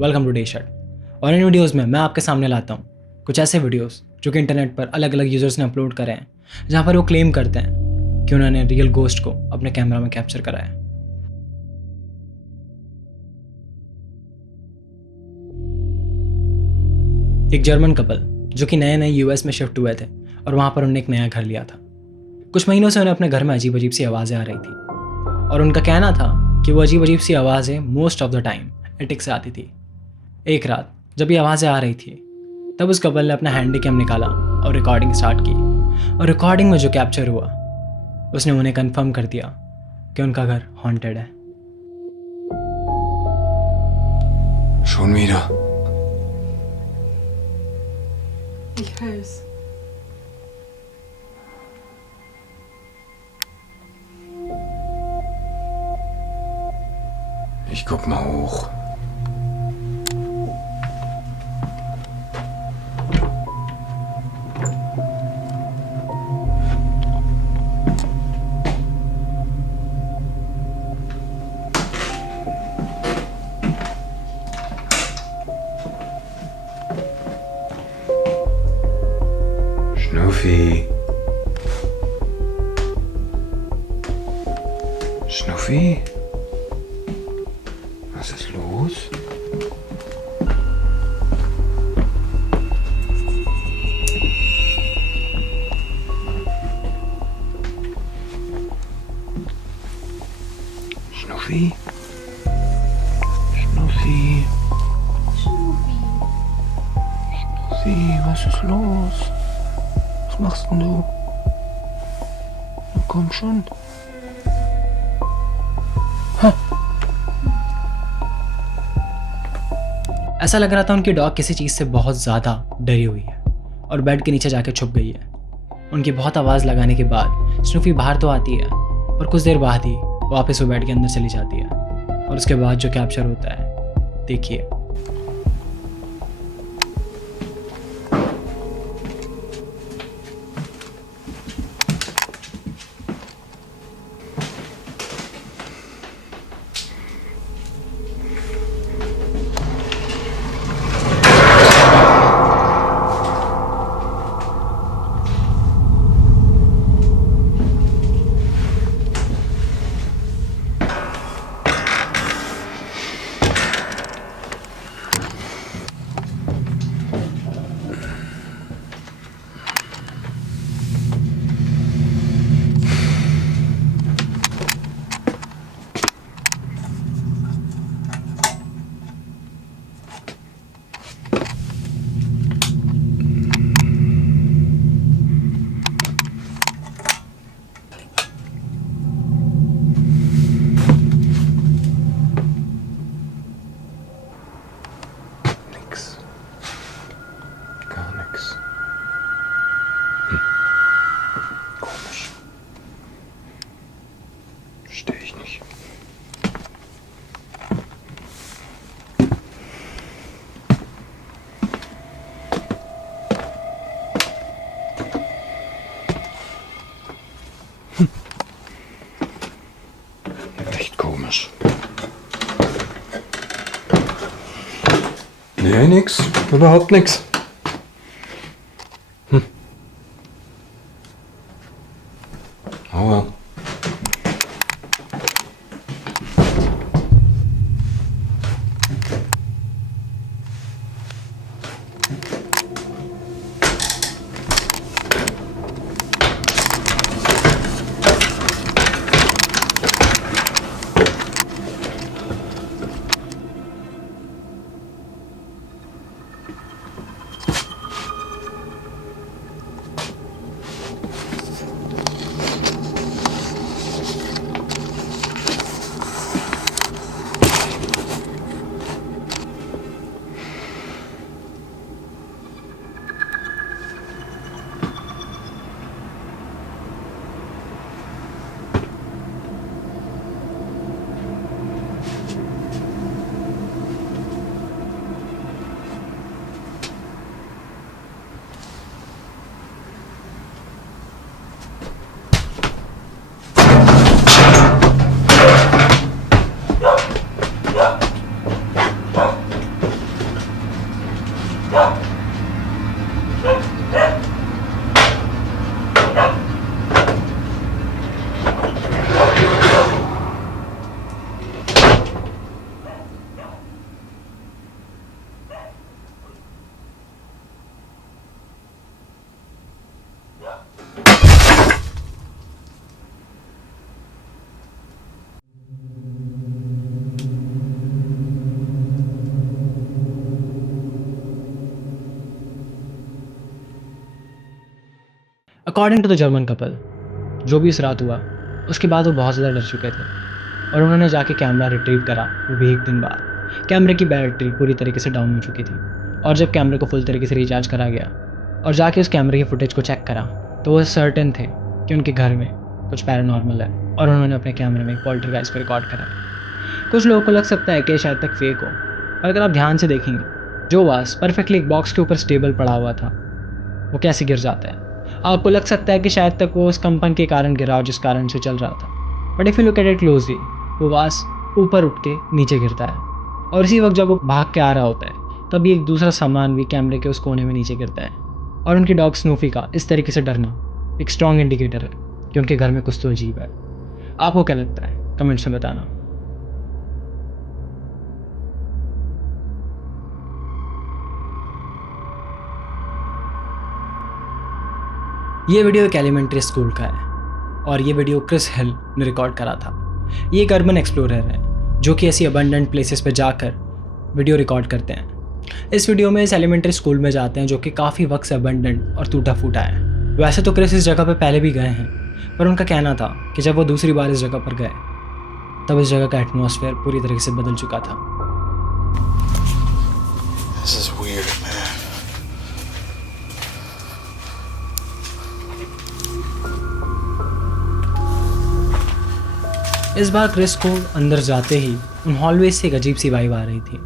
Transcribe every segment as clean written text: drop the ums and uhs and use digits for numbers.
Welcome to day shirt. और इन videos में मैं आपके सामने लाता हूँ कुछ ऐसे वीडियोस जो कि इंटरनेट पर अलग अलग यूजर्स ने अपलोड करे हैं, जहाँ पर वो क्लेम करते हैं कि उन्होंने रियल गोस्ट को अपने कैमरा में कैप्चर करा है। एक जर्मन कपल जो कि नए नए यूएस में शिफ्ट हुए थे और वहाँ पर उन्होंने एक नया घर लिया था। कुछ महीनों से उन्हें अपने घर में अजीब अजीब सी आवाज़ें आ रही थी और उनका कहना था कि वो अजीब अजीब सी आवाज़ें most of the time attic से आती थी। एक रात जब ये आवाज़ें आ रही थी तब उस कपल ने अपना हैंडी कैम निकाला और रिकॉर्डिंग स्टार्ट की, और रिकॉर्डिंग में जो कैप्चर हुआ उसने उन्हें कंफर्म कर दिया कि उनका घर हॉन्टेड है। Schon wieder. Ich weiß. Ich guck mal hoch. Schnuffi. Schnuffi? Was ist los? Schnuffi? Schnuffi? Schnuffi, was ist los? Was machst denn du? Na komm schon. ऐसा लग रहा था उनकी डॉग किसी चीज़ से बहुत ज़्यादा डरी हुई है और बेड के नीचे जाके छुप गई है। उनकी बहुत आवाज़ लगाने के बाद स्नूफी बाहर तो आती है और कुछ देर बाद ही वापस वो बेड के अंदर चली जाती है। और उसके बाद जो कैप्चर होता है देखिए। Gar nichts. Komisch. Verstehe ich nicht. Echt komisch. Nee, nix. Überhaupt nix. Aua. According to the German couple, जो भी इस रात हुआ उसके बाद वो बहुत ज़्यादा डर चुके थे और उन्होंने जाके कैमरा रिट्रीव करा, वो भी एक दिन बाद। कैमरे की बैटरी पूरी तरीके से डाउन हो चुकी थी और जब कैमरे को फुल तरीके से रिचार्ज करा गया और जाके उस कैमरे की फुटेज को चेक करा तो वो सर्टेन थे कि उनके घर में कुछ पैरानॉर्मल है और उन्होंने अपने कैमरे में एक पोल्टरगाइस्ट को रिकॉर्ड करा। कुछ लोगों को लग सकता है कि शायद तक फेक हो, पर अगर आप ध्यान से देखेंगे जो वास परफेक्टली एक बॉक्स के ऊपर स्टेबल पड़ा हुआ था वो कैसे गिर जाता है। आपको लग सकता है कि शायद तक वो उस कंपन के कारण गिरा और जिस कारण से चल रहा था, but if you look at it closely वो वास ऊपर उठ के नीचे गिरता है और इसी वक्त जब वो भाग के आ रहा होता है तभी एक दूसरा सामान भी कैमरे के उस कोने में नीचे गिरता है। और उनकी डॉग स्नूफी का इस तरीके से डरना एक स्ट्रॉन्ग इंडिकेटर है कि उनके घर में कुछ तो अजीब है। आपको क्या लगता है कमेंट्स में बताना। ये वीडियो एक एलिमेंट्री स्कूल का है और ये वीडियो क्रिस हिल ने रिकॉर्ड करा था। ये एक अर्बन एक्सप्लोरर है जो कि ऐसी अबंडेंट प्लेसेस पे जाकर वीडियो रिकॉर्ड करते हैं। इस वीडियो में इस एलिमेंट्री स्कूल में जाते हैं जो कि काफ़ी वक्त से अबंडेंट और टूटा फूटा है। वैसे तो क्रिस इस जगह पे पहले भी गए हैं, पर उनका कहना था कि जब वो दूसरी बार इस जगह पर गए तब इस जगह का एटमॉस्फेयर पूरी तरीके से बदल चुका था। This is weird, man. इस बार क्रिस को अंदर जाते ही उन हॉलवे से एक अजीब सी वाइब आ रही थी।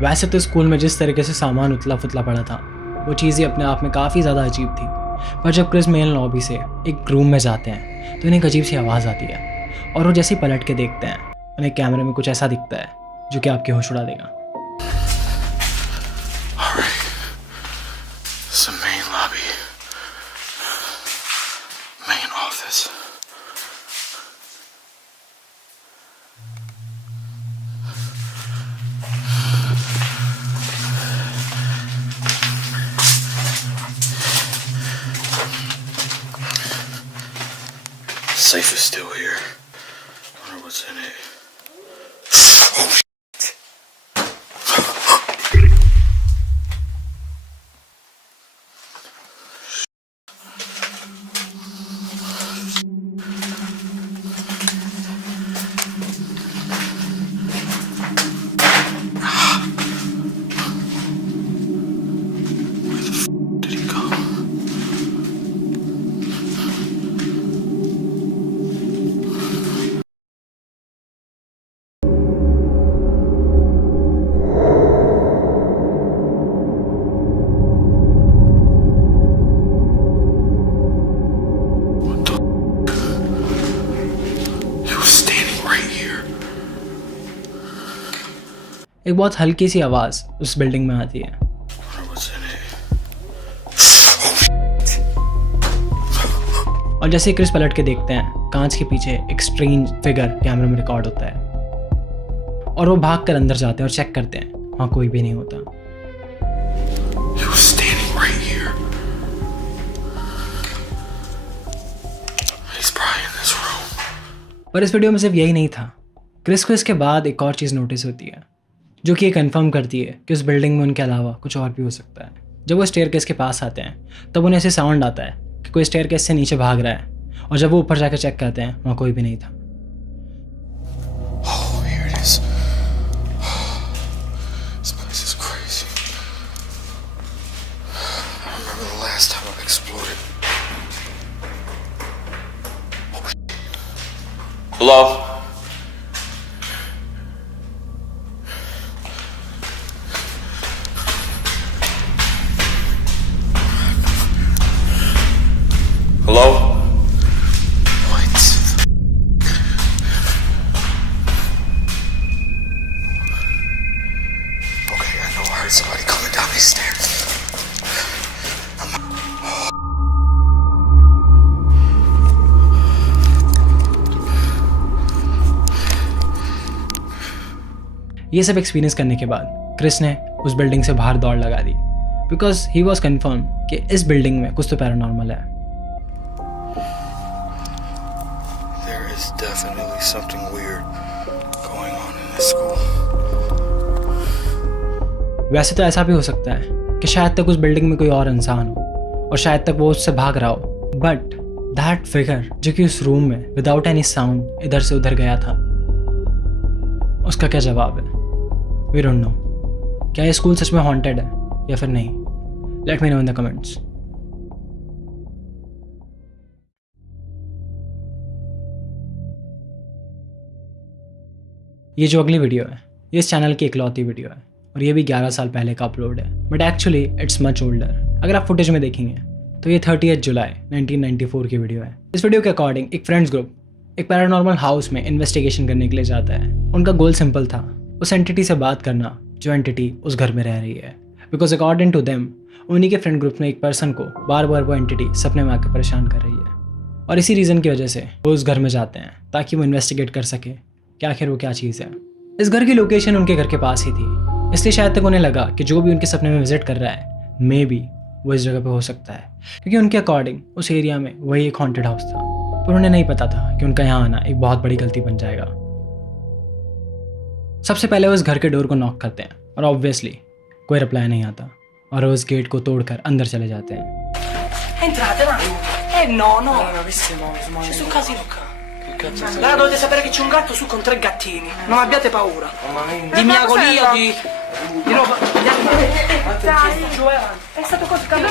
वैसे तो स्कूल में जिस तरीके से सामान उतला फुतला पड़ा था वो चीज़ें अपने आप में काफ़ी ज़्यादा अजीब थी, पर जब क्रिस मेन लॉबी से एक रूम में जाते हैं तो इन्हें एक अजीब सी आवाज़ आती है और वो जैसे ही पलट के देखते हैं उन्हें कैमरे में कुछ ऐसा दिखता है जो कि आपके होश उड़ा देगा। It's the main lobby. Main office. Safe is still here. Wonder what's in it. Oh, shit. Did he go? What the? He was standing right here. एक बहुत हल्की सी आवाज़ उस बिल्डिंग में आती है Wonder what's in it. और जैसे ही क्रिस पलट के देखते हैं कांच के पीछे एक स्ट्रेंज फिगर कैमरे में रिकॉर्ड होता है और वो भाग कर अंदर जाते हैं और चेक करते हैं, वहाँ कोई भी नहीं होता। He was standing right here. He's probably in this room. पर इस वीडियो में सिर्फ यही नहीं था। क्रिस को इसके बाद एक और चीज़ नोटिस होती है जो कि ये कंफर्म करती है कि उस बिल्डिंग में उनके अलावा कुछ और भी हो सकता है। जब वो स्टेयरकेस के पास आते हैं तब उन्हें ऐसे साउंड आता है कि कोई स्टेयरकेस से नीचे भाग रहा है और जब वो ऊपर जाकर चेक करते हैं वहाँ कोई भी नहीं था। Oh, here it is. This place is crazy. I remember the last time I exploded. Oh, shit. Hello? Hello? What? Okay, I know I heard somebody coming down these stairs. ये सब experience करने के बाद Chris ने उस building से बाहर दौड़ लगा दी बिकॉज ही वॉज कन्फर्म कि इस बिल्डिंग में कुछ तो पैरानॉर्मल है। There is definitely something weird going on in this school. वैसे तो ऐसा भी हो सकता है कि शायद तक उस बिल्डिंग में कोई और इंसान हो और शायद तक वो उससे भाग रहा हो, बट दैट फिगर जो कि उस रूम में विदाउट एनी साउंड इधर से उधर गया था, उसका क्या जवाब है? We don't know. क्या ये स्कूल सच में हॉन्टेड है या फिर नहीं? Let me know in the comments. ये जो अगली वीडियो है ये इस चैनल की इकलौती वीडियो है और ये भी 11 साल पहले का अपलोड है, but actually it's much older. अगर आप फुटेज में देखेंगे तो ये 30 जुलाई 1994 की वीडियो है। इस वीडियो के अकॉर्डिंग एक फ्रेंड्स ग्रुप एक पैरानॉर्मल हाउस में इन्वेस्टिगेशन करने के लिए जाता है। उनका गोल सिंपल था, उस एंटिटी से बात करना जो एंटिटी उस घर में रह रही है, बिकॉज अकॉर्डिंग टू देम उन्हीं के फ्रेंड ग्रुप में एक पर्सन को बार बार वो एंटिटी सपने में आकर परेशान कर रही है और इसी रीज़न की वजह से वो उस घर में जाते हैं ताकि वो इन्वेस्टिगेट कर सके कि आखिर वो क्या चीज़ है। इस घर की लोकेशन उनके घर के पास ही थी, इसलिए शायद तक उन्हें लगा कि जो भी उनके सपने में विजिट कर रहा है मे बी वो इस जगह पे हो सकता है, क्योंकि उनके अकॉर्डिंग उस एरिया में वही एक हॉन्टेड हाउस था। पर उन्हें नहीं पता था कि उनका यहाँ आना एक बहुत बड़ी गलती बन जाएगा। सबसे पहले वो उस घर के डोर को नॉक करते हैं और ऑब्वियसली कोई रिप्लाई नहीं आता और वो उस गेट को तोड़कर अंदर चले जाते हैं। Entrate, ma. No, no. C'è su casino qua. Allora dovete sapere che c'è un gatto su con 3 gattini. Non abbiate paura. Di miagolia, di roba. Dai, giù è stato così. Non è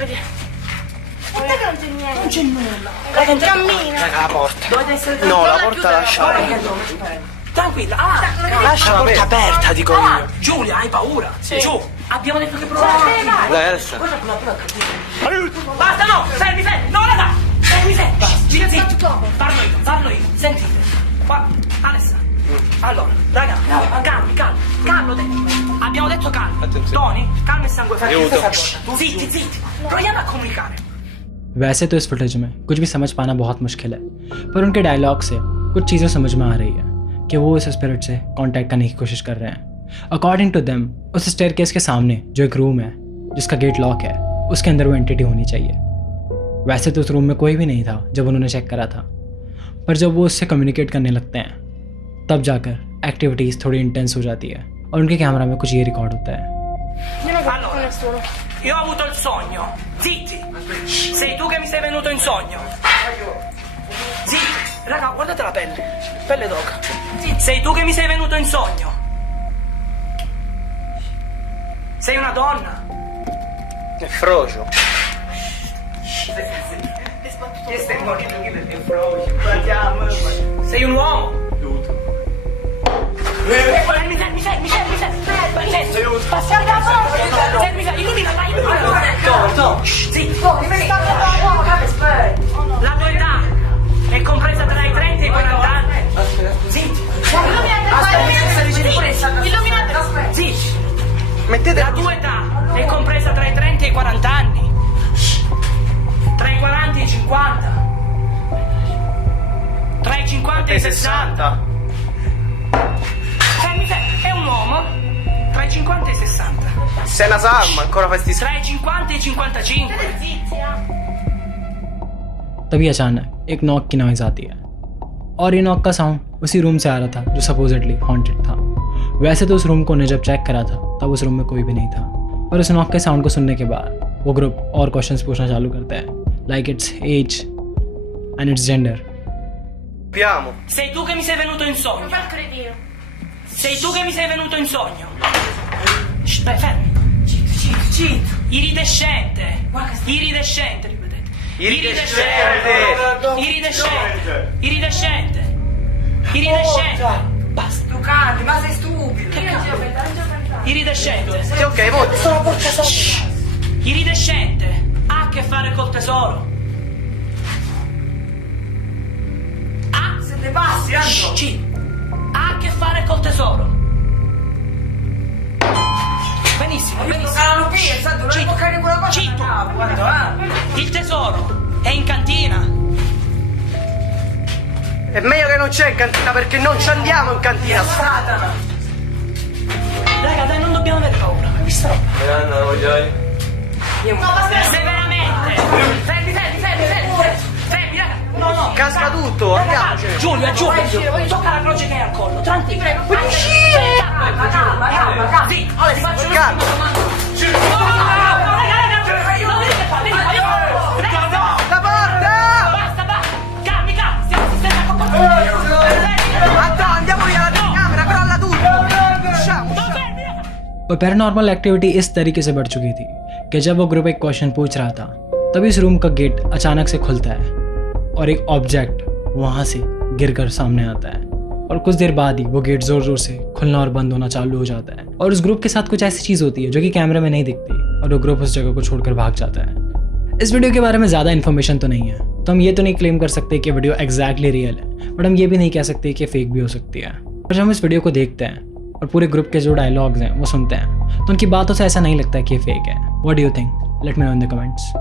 così. E te che non c'è niente? Non c'è nulla. Cammina. Raga, la porta. Dovete essere No, la porta lasciala. Tranquilla. Lascia la porta aperta, dico io. Giulia, hai paura? Sì. Giù. Abbiamo detto che proviamo. Dai, adesso. Basta, no! Fermi! No, raga! Fermi! Zitto! Parlo io, sentite. Qua, Alessa. Allora, raga, calmo. Abbiamo detto calmo. Tony, calmo e sangue freddo. Zitti. Proviamo a comunicare. वैसे तो इस footage में कुछ भी समझ पाना बहुत मुश्किल है, पर उनके डायलॉग से कुछ चीज़ें समझ में आ रही है कि वो इस स्पिरिट से कांटेक्ट करने की कोशिश कर रहे हैं। अकॉर्डिंग टू देम उस स्टेयरकेस के सामने जो एक रूम है जिसका गेट लॉक है, उसके अंदर वो एंटिटी होनी चाहिए। वैसे तो उस रूम में कोई भी नहीं था जब उन्होंने चेक करा था, पर जब वो उससे कम्युनिकेट करने लगते हैं तब जाकर एक्टिविटीज़ थोड़ी इंटेंस हो जाती है और उनके कैमरा में कुछ ये रिकॉर्ड होता है। Allora, io ho avuto il sogno. Zitti! Sei tu che mi sei venuto in sogno. Zitti! Raga, guardate la pelle. Pelle d'oca. Sei tu che mi sei venuto in sogno. Sei una donna. È frocio. Sei un uomo. Fermi. Passiamo da porta. Illumina. Zitto. La tua età è compresa tra i 30 e i 40 anni. Zitti. Zitti. Mettete La tua età è compresa tra i 30 e i 40 anni. Tra i 40 e i 50. Tra i 50 e i 60. Fermi, è un uomo tra i 50 e i 60. Sei una salma, ancora fai sti Tra i 50 e i 55. तभी अचानक एक knock की noise आती है और ये knock का sound उसी रूम से आ रहा था जो सपोजिटली हॉन्टेड था। वैसे तो उस रूम को उन्हें जब चेक करा था तब उस रूम में कोई भी नहीं था, पर उस नॉक के साउंड को सुनने के बाद वो ग्रुप और क्वेश्चंस पूछना चालू करता है, like its age and its gender. Piamo. Sei tu che mi sei venuto in sogno. Sei tu che mi sei venuto in sogno. Beh, fermi. Zitto. Iridescente, ripetete. Iridescente. Basta. Tu canti, ma sei stupido. Che iridescente. Sì, ok, molto. Sono porca sopra. Iridescente. Ha a che fare col tesoro. Se ne passi, Andro. Ha a che fare col tesoro. Benissimo. Non pensa, dovrei toccare quella cosa. Zitto. Guarda, Il tesoro è in cantina. È meglio che non c'è in cantina perché non ci andiamo in cantina. Satana. Raga, dai, non dobbiamo avere paura. Ma questa roba. No, voglio. Se veramente. Fermi, raga. No. casca tutto, andiamo. Giulia, Giulia, tocca la croce che hai al collo, tranquillo. Puoi uscire! Calma. Sì, ora ti faccio Calma. La porta! Basta, calmi, stiamo sistemando Antonio, andiamo via la telecamera, crolla tutto. Usciamo. और paranormal activity इस तरीके से बढ़ चुकी थी कि जब वो ग्रुप एक क्वेश्चन पूछ रहा था तभी इस रूम का गेट अचानक से खुलता है और एक ऑब्जेक्ट वहाँ से गिरकर सामने आता है और कुछ देर बाद ही वो गेट ज़ोर ज़ोर से खुलना और बंद होना चालू हो जाता है और उस ग्रुप के साथ कुछ ऐसी चीज़ होती है जो कि कैमरे में नहीं दिखती और वो ग्रुप उस जगह को छोड़कर भाग जाता है। इस वीडियो के बारे में ज़्यादा इन्फॉर्मेशन तो नहीं है तो हम ये तो नहीं क्लेम कर सकते कि वीडियो एग्जैक्टली रियल है, बट हम ये भी नहीं कह सकते कि फेक भी हो सकती है। पर जब हम इस वीडियो को देखते हैं और पूरे ग्रुप के जो डायलॉग्स हैं वो सुनते हैं तो उनकी बातों से ऐसा नहीं लगता कि ये फेक है। What do you think? Let me know in the comments.